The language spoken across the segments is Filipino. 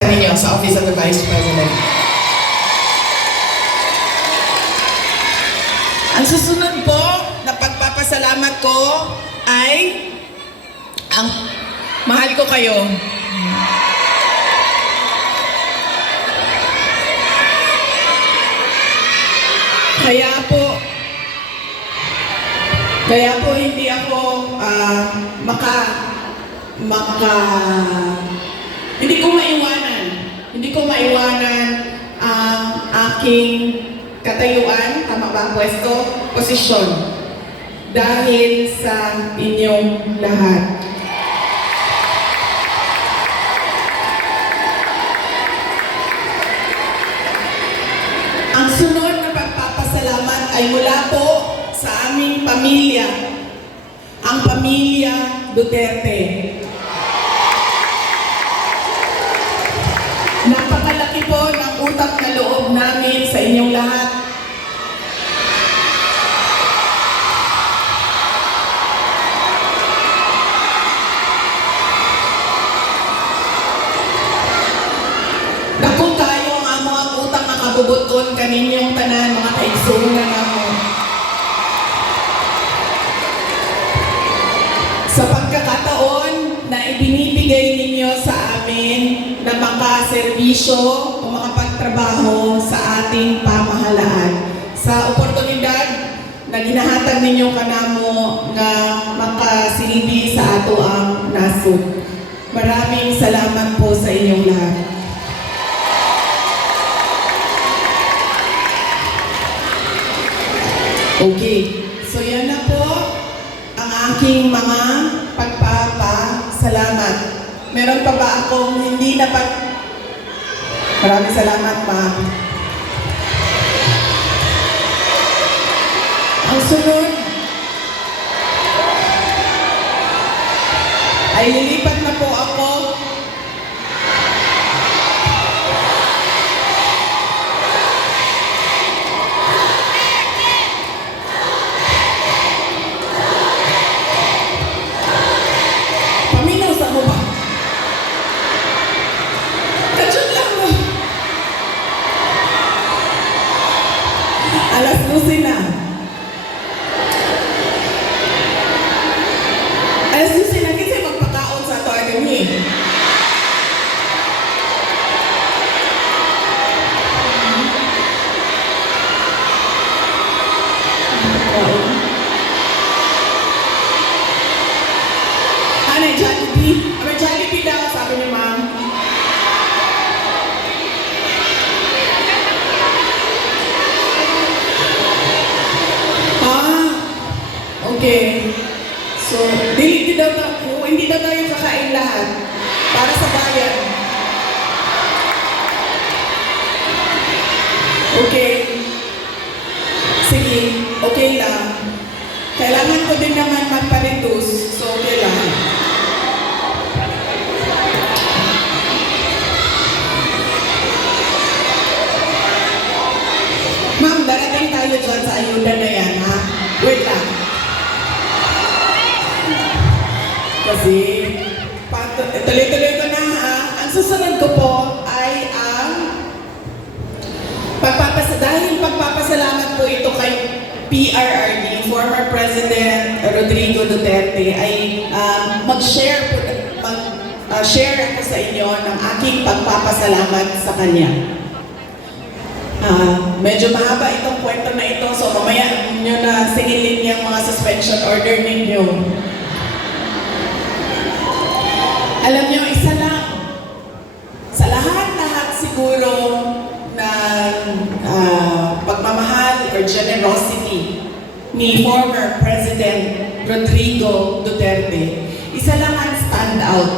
ninyo sa Office of the Vice President. Ang susunod po na pagpapasalamat ko ay ang mahal ko kayo. Kaya po hindi ako hindi ko maiwanan ang aking katayuan, tama ba ang pwesto? Posisyon. Dahil sa inyong lahat. Ang sunod na pagpapasalamat ay mula po sa aming pamilya, ang pamilya Duterte. Napakalaki po ng utang na loob namin sa inyong lahat. Dako kayo ang mga utang na kabubuton kaninyong tanan, mga kaigsunan namo. Sa pagkakataon na ibinibigay ninyo sa amin na makaserbisyo o makapagtrabaho sa ating pamahalaan. Sa oportunidad na ginahatag ninyo kanamo nga makasilbi sa ato ang nasod. Maraming salamat po sa inyong lahat. Okay, so yan na po ang aking mga pagpapasalamat. Meron pa ba akong hindi na Maraming salamat, ma'am. Ang sunod ay lilipat na po ako paminaw sa mo ba? Alas 12 na. Alas 12 na kasi magpakaon sa ato agad ni. Ano yung Jollibee? May Jollibee daw, sabi ni ma'am. Okay. So, hindi daw tayo kakain lahat para sa bayan. Okay. Sige, okay lang. Kailangan ko din naman magpa-reduce, so okay lang. Ma'am, darating tayo dyan sa ayuda na yan, ha? Wait lang. Kasi, tuloy-tuloy ko na ha. Ang susunod ko po ay ang dahil pagpapasalamat po ito kay PRRD, former President Rodrigo Duterte, ay mag-share ako sa inyo ng aking pagpapasalamat sa kanya. Medyo mahaba itong kwento na ito, so mamaya nyo na singilin yung mga suspension order ninyo. Alam nyo, isa lang, sa lahat siguro ng pagmamahal or generosity ni former President Rodrigo Duterte, isa lang ang stand out.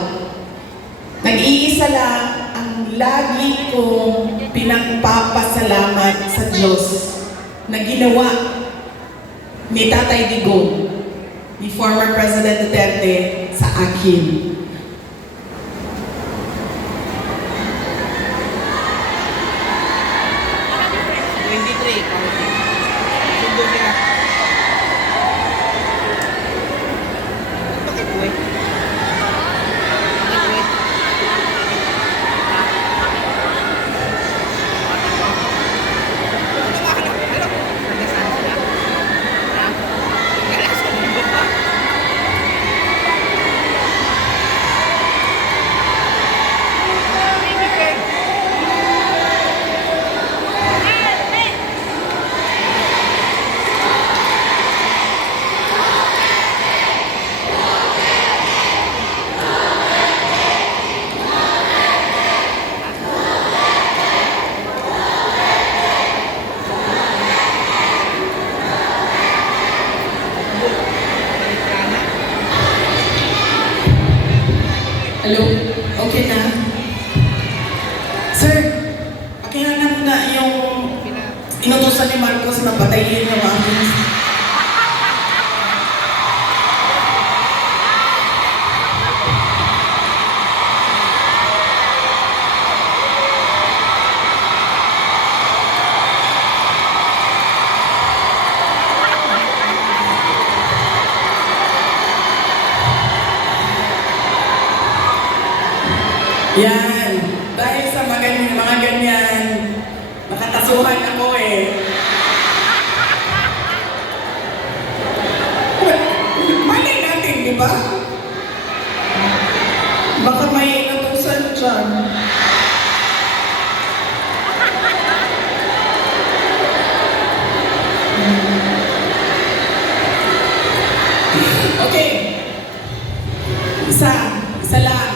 Nag-iisa lang ang lagi kong pinagpapasalamat sa Diyos na ginawa ni Tatay Digong, ni former President Duterte sa akin. Hello? Okay na? Sir, pakihanap na yung inutusan ni Marcos na patayin yung aking... Yan. Dahil sa mga ganyan, nakatasuhan ako eh. Malay natin, di ba? Baka may inutusan dyan. Okay. Isa lang.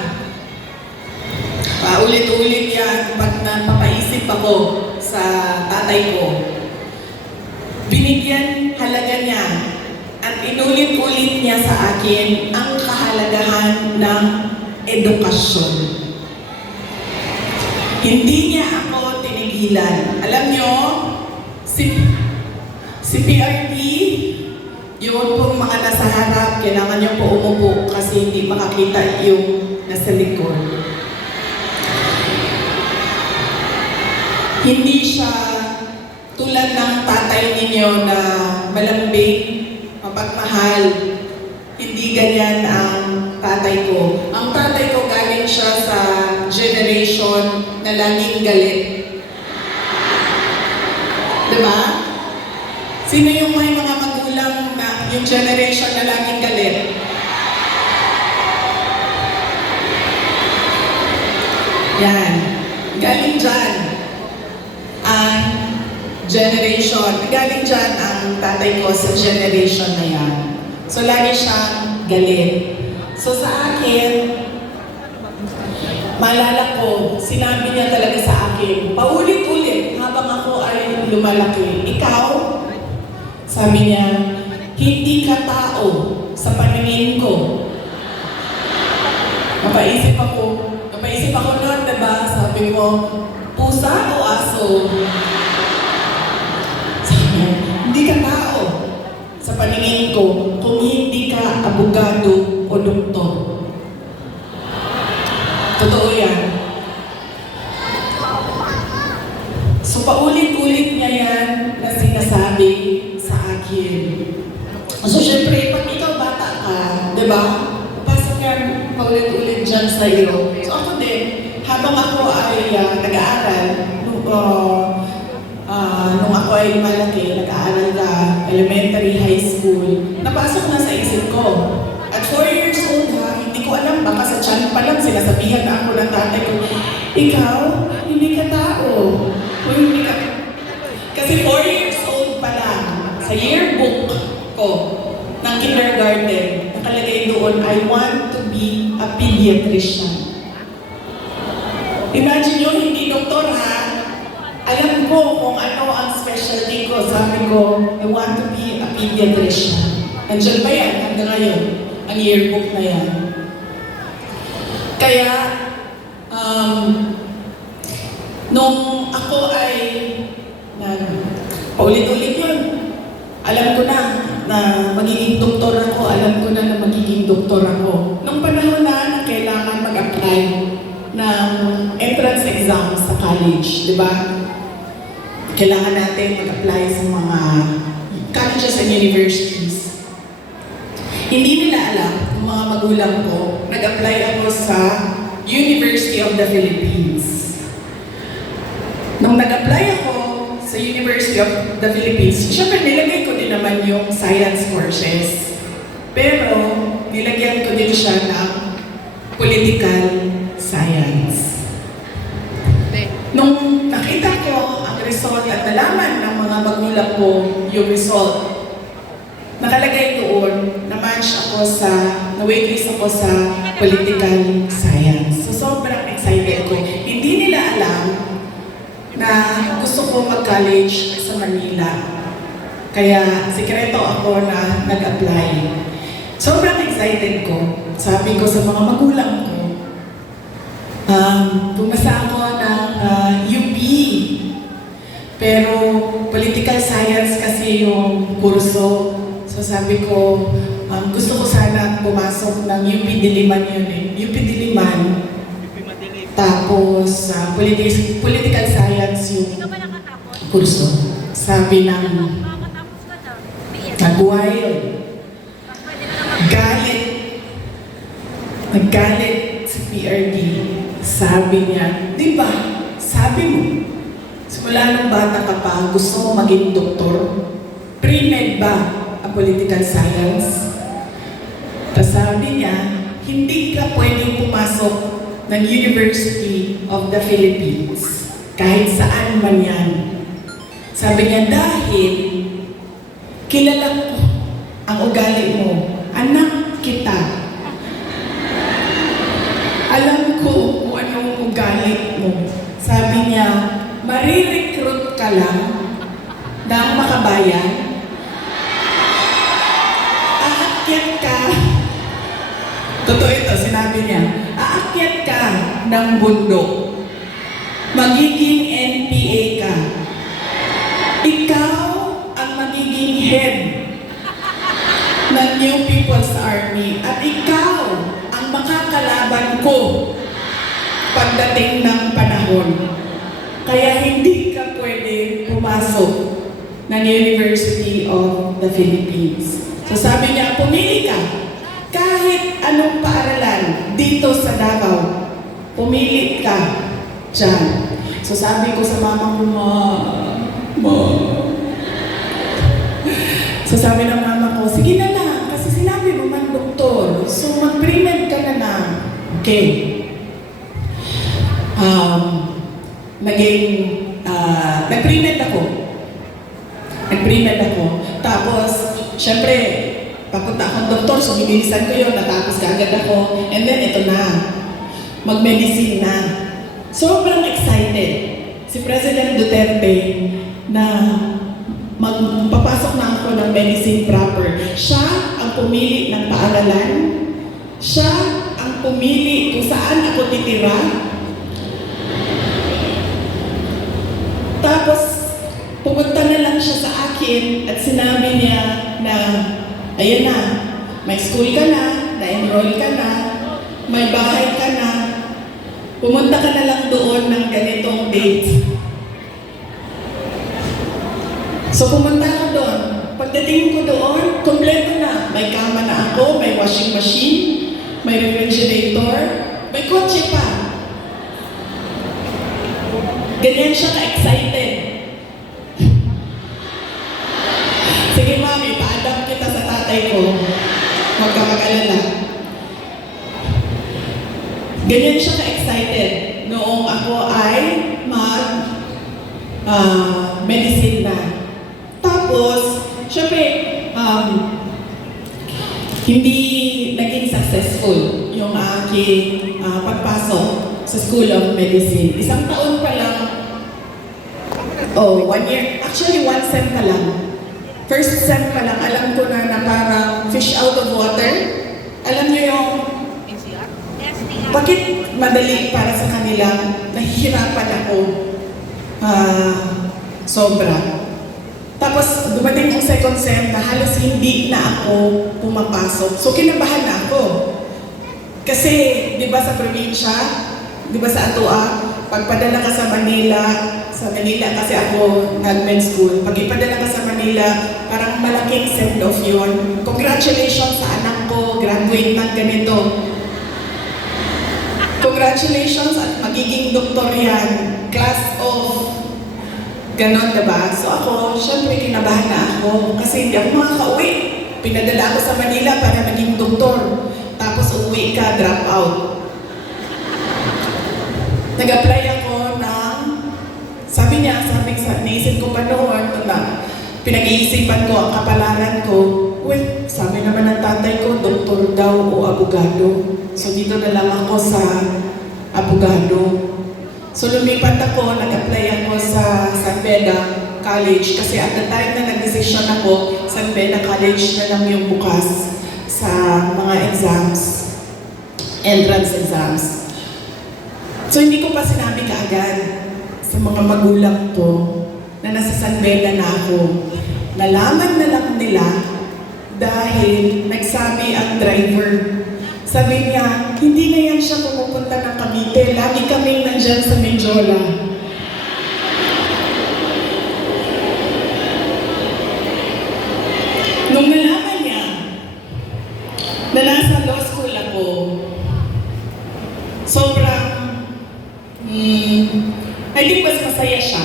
Paulit-ulit yan pag napapaisip ako sa tatay ko. Binigyan halaga niya at inulit-ulit niya sa akin ang kahalagahan ng edukasyon. Hindi niya ako tinigilan. Alam niyo, si PRP, yun pong mga nasa harap, kailangan niyo po umupo kasi hindi makakita yung nasa likod. Hindi siya tulad ng tatay ninyo na malambing, mapagmahal. Hindi ganyan ang tatay ko. Ang tatay ko galing siya sa generation na laging galit. Diba? Sino yung may mga magulang na yung generation na laging galit? Yan. Galing dyan ang generation. Galing dyan ang tatay ko sa generation na yan. So, lagi siyang galit. So, sa akin, maalala ko, sinabi niya talaga sa akin, paulit-ulit habang ako ay lumalaki. Ikaw, sabi niya, hindi ka tao sa paningin ko. Napaisip ako noon, diba? Sabi ko, pusa o aso? Sabi niya, hindi ka tao sa paningin ko kung hindi ka abogado o doktor. Totoo yan. So paulit-ulit niya yan na sinasabi sa akin. So syempre, pag ikaw bata ka, diba? Pasok yan paulit-ulit dyan sa iyo. So ako din, habang ako ay nag-aaral, nung ako ay malaki, nag-aaral na elementary, high school, napasok na sa isip ko. At 4 years old ha, hindi ko alam, baka sa tiyan pa lang sinasabihan na ako ng tatay ko, ikaw, hindi ka tao. O hindi ka... Kasi 4 years old pa lang, sa yearbook ko ng kindergarten, nakalagay doon, I want to be a pediatrician. Imagine nyo, hindi doktor ha. Alam ko kung ano ang specialty ko. Sabi ko, I want to be a pediatrician. Nandiyan pa yan hanggang ngayon, ang yearbook na yan. Kaya, nung ako ay, paulit-ulit yun, alam ko na magiging doktor ako, alam ko na magiging doktor ako. Nung panahon na kailangan mag-apply ng entrance exam sa college, di ba? Kailangan natin mag-apply sa mga colleges and universities. Hindi nila alam, yung mga magulang ko, nag-apply ako sa University of the Philippines. Nung nag-apply ako sa University of the Philippines, syempre nilagay ko din naman yung science courses. Pero nilagyan ko din siya ng political science. Nung nakita ko ang result at nalaman ng mga magulang ko yung result, nakalagay doon, na-match ako na-waitlist ako sa political science. So sobrang excited ko. Hindi nila alam na gusto ko mag-college sa Manila. Kaya sikreto ako na nag-apply. Sobrang excited ko. Sabi ko sa mga magulang ko, Pumasa ako ng UP. Pero political science kasi yung kurso. So sabi ko, gusto ko sana pumasok ng UP Diliman yun eh. UP Diliman. Tapos political science yung Hindi ka ba nakatakot? kurso. Sabi ng Makakatapos ka na. BS. nagwayo. Pwede na naman. Naggalit si PRD. Sabi niya, di ba, sabi mo, simula nung bata ka pa, gusto mo maging doktor? Pre-med ba ang political science? Tapos sabi niya, hindi ka pwedeng pumasok ng University of the Philippines. Kahit saan man yan. Sabi niya, dahil kilala ko ang ugali mo. Anak kita. Alam ko kung anong ugali mo. Sabi niya, marirecruit ka lang ng makabayan. Aakyat ka. Totoo ito, sinabi niya. Aakyat ka ng bundok. Magiging NPA ka. Ikaw ang magiging head ng New People's Army. At ikaw ang makakalaban ko pagdating ng panahon. Kaya hindi ka pwede pumasok ng University of the Philippines. So sabi niya, pumili ka. Kahit anong paaralan dito sa Davao, pumili ka dyan. So sabi ko sa mama ko, Ma. So sabi ng mama ko, sige na lang, kasi sinabi mo man doktor. So mag-pre-med ka na lang. Okay. Nag-pre-med ako. Tapos, syempre, papunta akong doktor, so bibilisan ko yun, natapos kaagad ako. And then, ito na, mag-medicine na. Sobrang excited si President Duterte na magpapasok na ako ng medicine proper. Siya ang pumili ng paaralan. Siya ang pumili kung saan ako titira. Tapos, pumunta na lang siya sa akin at sinabi niya na, ayan na, may school ka na-enroll ka na, may bahay ka na, pumunta ka na lang doon ng ganitong date. So pumunta ako doon. Pagdating ko doon, kompleto na. May kama na ako, may washing machine, may refrigerator, may kotse pa. Ganyan siya ka-excited. Sige mami, pa-adapt kita sa tatay ko. Huwag ka mag-alala. Ganyan siya ka-excited noong ako ay medicine na. Tapos, syempre, hindi naging successful yung aking pagpasok sa School of Medicine. Isang taon pa lang, 1 year, actually 1 sem pa lang. First sem pa lang, alam ko na parang fish out of water. Alam niyo yung, bakit madali para sa kanila, nahihirapan ako sobra. Tapos dumating ang second sem na halos hindi na ako pumapasok. So kinabahan na ako. Kasi, di ba sa probinsya, di ba sa Atua, pagpadala ka sa Manila kasi ako nag-med school, pag ipadala ka sa Manila, parang malaking send-off yun. Congratulations sa anak ko, graduate ng ganito. Congratulations at magiging doktor yan. Class of ganon, diba? So ako, syempre kinabahan na ako kasi hindi ako makaka-uwi. Pinadala ako sa Manila para maging doktor. Tapos uwi ka, drop out. Nag-apply ako ng, naisip ko pa noon, pinag-iisipan ko ang kapalaran ko. Uy, sabi naman ng tatay ko, doktor daw o abogado. So dito na lang ako sa abogado. So lumipat ako, nag-apply ako sa San Beda College kasi at the time na nag-decision ako, San Beda College na lang yung bukas sa mga exams, entrance exams. So hindi ko pa sinabi kaagad sa mga magulang ko na nasa San Beda na ako. Nalaman na lang nila dahil nagsabi ang driver. Sabi niya, hindi na yan siya pumupunta ng Cavite. Lagi kaming nandyan sa Menjola. Nung nalaman niya na nasa law school ako, sobrang, I think mas masaya siya.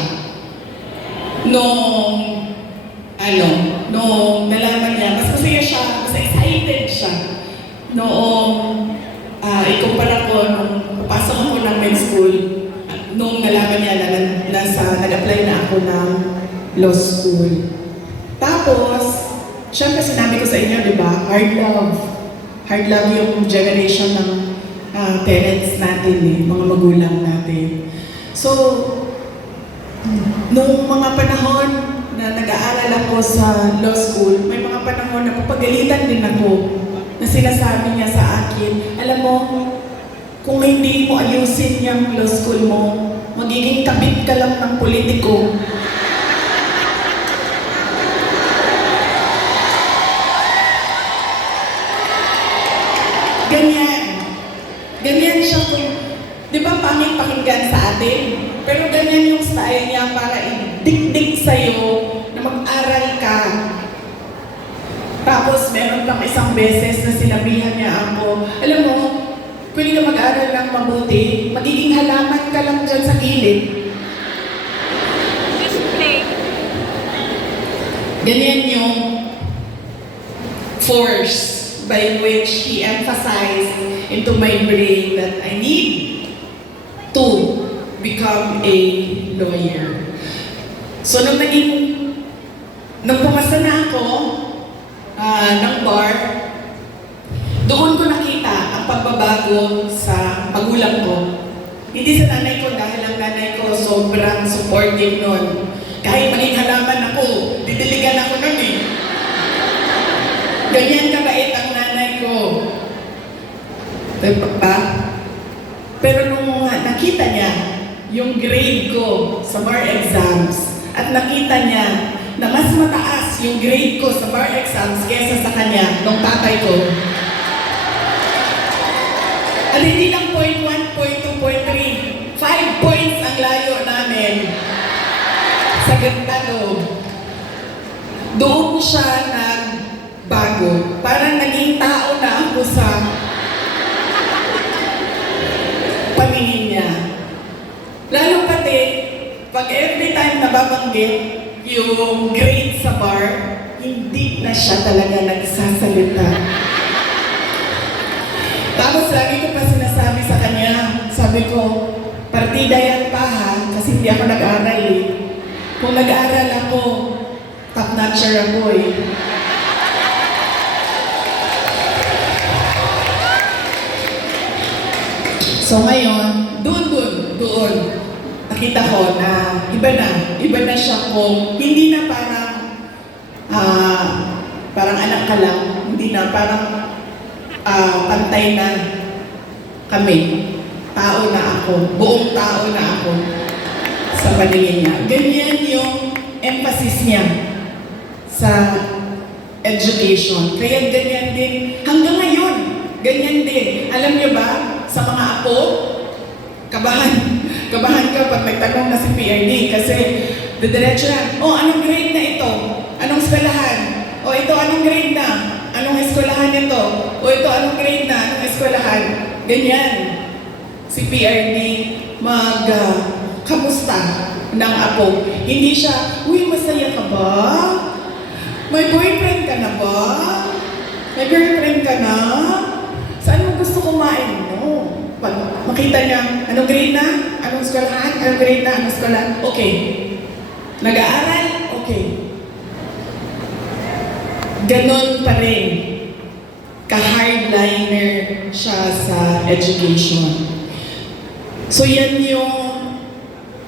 Nung nalaman niya, mas masaya siya, mas excited siya. Noong ikumpara ko, nung papasok ako ng med school, nung nalaman niya na nag-apply na ako ng law school. Tapos, syempre sinabi ko sa inyo, di ba, hard love. Hard love yung generation ng parents natin, mga magulang natin. So, nung mga panahon na nag-aaral ako sa law school, may mga panahon na papagalitan din ako na sinasabi niya sa akin, alam mo, kung hindi mo ayusin yung law school mo, magiging kabit ka lang ng politiko. Ganyan siya kung, di ba pangit pakinggan sa atin? Pero ganyan yung style niya para idikdik sa'yo na mag-aral ka. Tapos meron kang isang beses na sinabihan niya ako, alam mo, pwede ka mag-aral ng mabuti, magiging halaman ka lang dyan sa gilid. Display. Ganyan yung force by which he emphasized into my brain that I need to become a lawyer. So nung pumasa na ako ng bar, doon ko nakita ang pagbabago sa magulang ko. Hindi sa nanay ko dahil ang nanay ko sobrang supportive nun. Kahit maging halaman ako, didiligan ako nun eh. Ganyan kabait ang nanay ko. Diba? Pero nung nakita niya yung grade ko sa bar exams at nakita niya na mas mataas yung grade ko sa bar exams kesa sa kanya nung tatay ko. At hindi lang 0.1, 0.2, 0.3, 5 points ang layo namin sa gantado. Doon siya nagbago. Parang naging tao na ako sa paningin niya. Lalo pati, pag every time nababanggit yung grade sa bar, hindi na siya talaga nagsasalita. Tapos lagi ko pa sinasabi sa kanya, sabi ko, partida yan pa ha, kasi hindi ako nag-aaral eh. Kung nag-aaral ako, top-notcher ako eh. So ngayon, doon, nakita ko na iba na siya kung hindi na parang anak ka lang, hindi na parang pantay na kami. Tao na ako, buong tao na ako sa paningin niya. Ganyan yung emphasis niya sa education. Kaya ganyan din, hanggang ngayon, ganyan din. Alam niyo ba, sa mga apo, kabahan ka pag nagtanong na si PRD kasi didiretso yan, anong grade na ito? Anong eskwelahan? Ito anong grade na? Anong eskwelahan ito? Ito anong grade na? Anong eskwelahan? Ganyan. Si PRD kamusta ng apo. Hindi siya, uy, masaya ka ba? May boyfriend ka na ba? May girlfriend ka na? Saan mo gusto kumain mo? Pag makita niya, anong grade na? Anong eskwelahan? Anong grade na? Anong eskwelahan? Okay. Nag-aaral? Okay. Ganon pa rin. Ka-hardliner siya sa education. So yan yung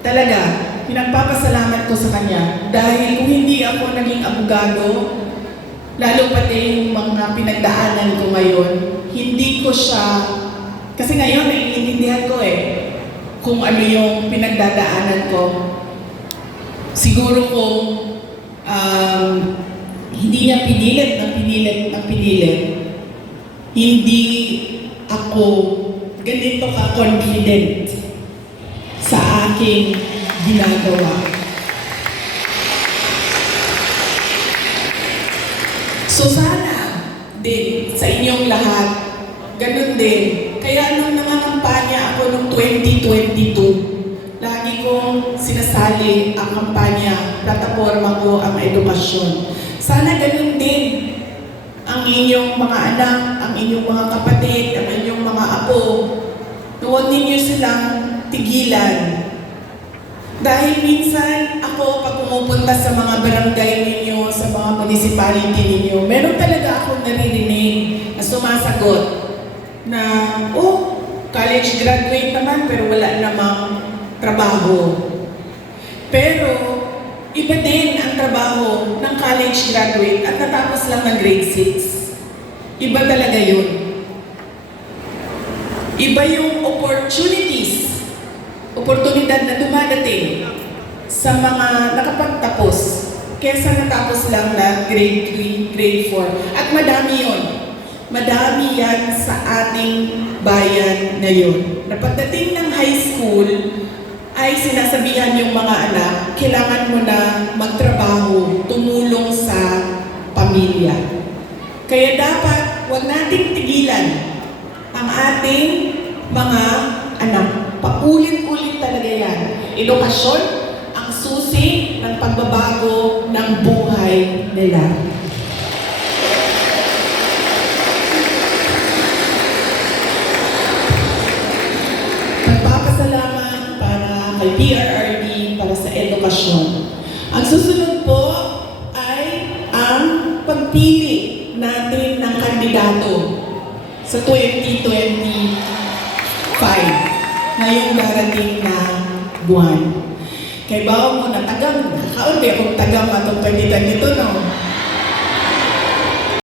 talaga, pinagpapasalamat ko sa kanya. Dahil kung hindi ako naging abogado, lalo pati yung mga pinagdaanan ko ngayon, hindi ko siya, kasi ngayon naiintindihan ko kung ano yung pinagdadaanan ko. Siguro kung hindi niya pinilit, hindi ako ganito ka-confident sa aking ginagawa. So sana din sa inyong lahat, ganun din. Kaya nung nangangampanya ako noong 2022, lagi kong sinasali ang kampanya, plataforma ko ang edukasyon. Sana ganun din ang inyong mga anak, ang inyong mga kapatid, ang inyong mga apo. Huwag ninyo silang tigilan. Dahil minsan ako pag pumupunta sa mga barangay ninyo, sa mga municipality ninyo, meron talaga akong naririnig na sumasagot na, oh, college graduate naman pero wala namang trabaho. Pero iba din ang trabaho ng college graduate at natapos lang ng grade 6. Iba talaga yun. Iba yung oportunidad na dumadating sa mga nakapagtapos kesa natapos lang na grade 3, grade 4. At madami yun. Madami yan sa ating bayan ngayon. Na pagdating ng high school, ay sinasabihan yung mga anak, kailangan mo na magtrabaho, tumulong sa pamilya. Kaya dapat huwag nating tigilan ang ating mga anak. Paulit-ulit talaga yan. Edukasyon ang susi ng pagbabago ng buhay nila. Nagpapasalamat para kay PRRD para sa edukasyon. Ang susunod po ay ang pagpili natin ng kandidato sa 2025 ngayong darating na buwan. Kay baon mo na tagam, nakaon di akong tagam atong 2022 no?